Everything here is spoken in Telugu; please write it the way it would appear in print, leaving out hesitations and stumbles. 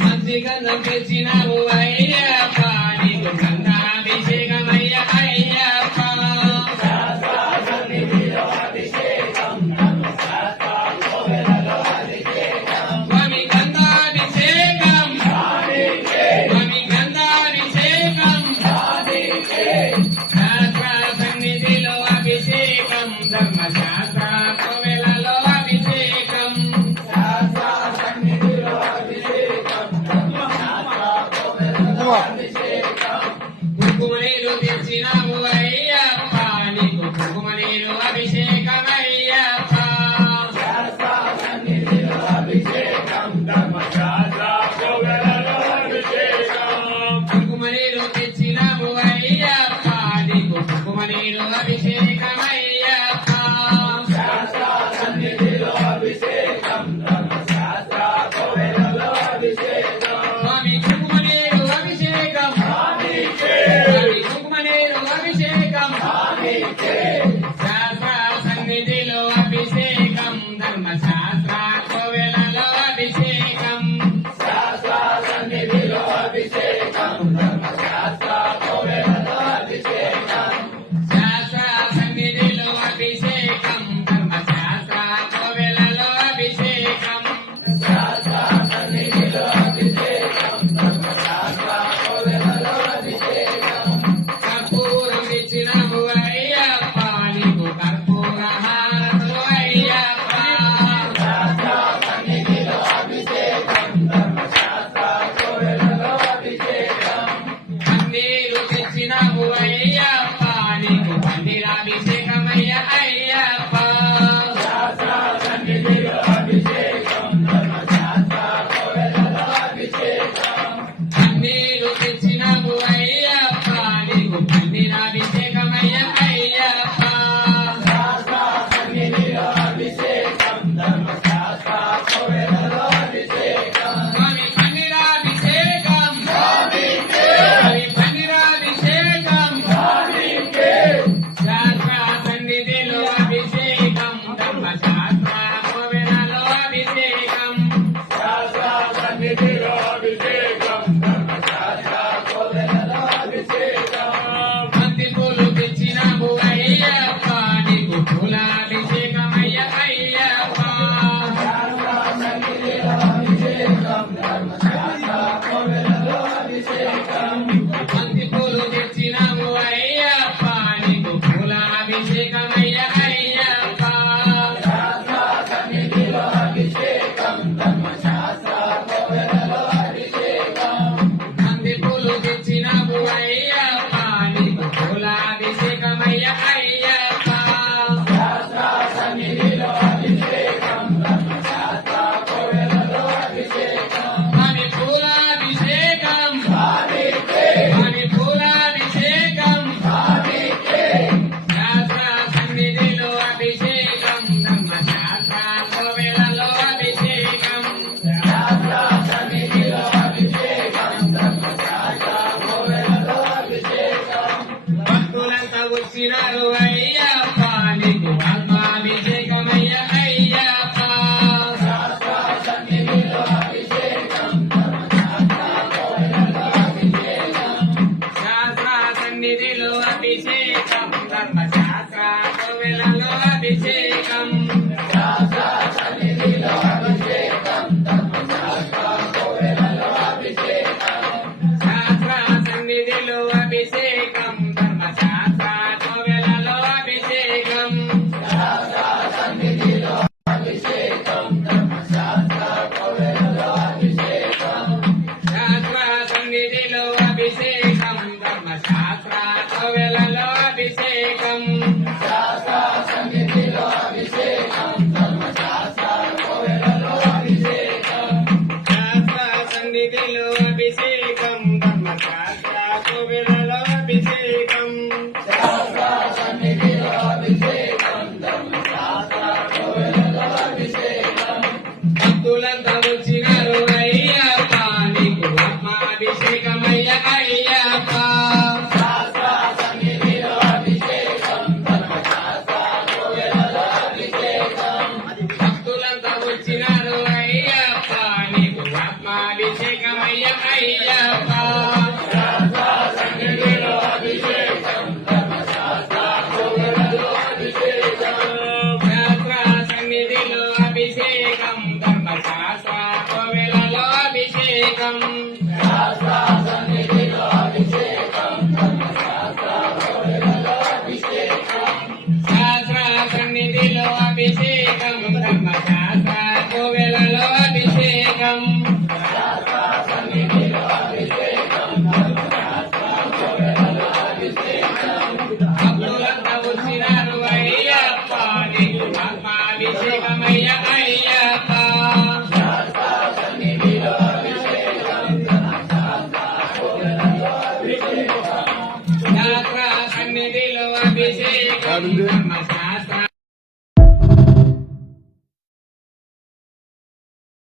మంచి గంధం తెచ్చినావు అయ్యప్ప నీకు గంధాభిషేకమయ్య అయ్యప్ప స్వామి గంధాభిషేకం స్వామి గంధాభిషేకం శాస్త్ర సన్నిధిలో అభిషేకం ధర్మశాస్త్ర కోవెలలో అభిషేకం కుంకుమనీరు తెచ్చినావు అయ్యప్ప నీకు కుంకుమనీరు అభిషేకమయ్యప్ప కుంకుమనీరు తెచ్చినావు అయ్యప్ప నీకు కుంకుమనీరు అభిషేకమయ్యప్ప స్వామి కుంకుమనీరు అభిషేకం స్వామి కుంకుమనీరు అభిషేకం శాస్త్ర సన్నిధిలో అభిషేకం ధర్మశాస్త్ర కోవెలలో అభిషేకం శాస్త్ర సన్నిధిలో అభిషేకం ధర్మశాస్త్ర కోవెలలో అభిషేకం కర్పూరం తెచ్చినావు అయ్యప్ప నీకు కర్పూర హారతులు అయ్యప్ప పన్నీరు తెచ్చినావు అయ్యప్ప నీకు పన్నీరాభిషేకమయ్య అయ్యప్ప పన్నీరు తెచ్చినావు అయ్యప్ప నీకు పన్నీరాభిషేకమయ్య అయ్యప్ప స్వామి పన్నీరాభిషేకం స్వామి పన్నీరాభిషేకం శాస్త్ర సన్నిధిలో అభిషేకం ధర్మశాస్త్ర కోవెలలో అభిషేకం బంతి పూలు తెచ్చినావు అయ్యప్ప నీకు పూలాభిషేకమయ్య అయ్యప్ప బంతి పూలు తెచ్చినావు అయ్యప్ప నీకు పూలాభిషేకమయ్య అయ్యప్ప బంతి పూలు తెచ్చినావు అయ్యప్ప నీకు పూలాభిషేకమయ్య అయ్యప్ప స్వామి పూలాభిషేకం స్వామి పూలాభిషేకం శాస్త్ర సన్నిధిలో అభిషేకం ధర్మశాస్త్ర కోవెలలో అభిషేకం భక్తులంతా వచ్చినారు అయ్యప్ప నీకు ఆత్మాభిషేకమయ్య అయ్యప్ప శాస్త్ర సన్నిధిలో అభిషేకం ధర్మశాస్త్ర కోవెలలో అభిషేకం శాస్త్ర సన్నిధిలో అభిషేకం ధర్మశాస్త్ర కోవెలలో అభిషేకం సన్నిధిలో అభిషేకం ధర్మశాస్త్ర కోవెలలో అభిషేకం భక్తులంతా వచ్చినారు అయ్యప్ప నీకు ఆత్మాభిషేకమయ్య అయ్యప్ప భక్తులంతా వచ్చినారు అయ్యప్ప నీకు ఆత్మాభిషేకమయ్య అయ్యప్ప సన్నిధిలో అభిషేకం శాస్త్ర సన్నిధిలో అభిషేకం ధర్మశాస్త్ర కోవెలలో అభిషేకం శాస్త్ర సన్నిధిలో అభిషేకం ధర్మశాస్త్ర కోవెలలో అభిషేకం శాస్త్ర సన్నిధిలో అభిషేకం ధర్మశాస్త్ర కోవెలలో అభిషేకం శాస్త్ర సన్నిధిలో అభిషేకం ధర్మశాస్త్ర కోవెలలో అభిషేకం భక్తులంతా వచ్చినారు అయ్యప్ప నీకు ఆత్మాభిషేకమయ్య అయ్యప్ప శాస్త్ర సన్నిధిలో అభిషేకం ధర్మశాస్త్ర కోవెలలో అభిషేకం శాస్త్ర సన్నిధిలో అభిషేకం ధర్మశాస్త్ర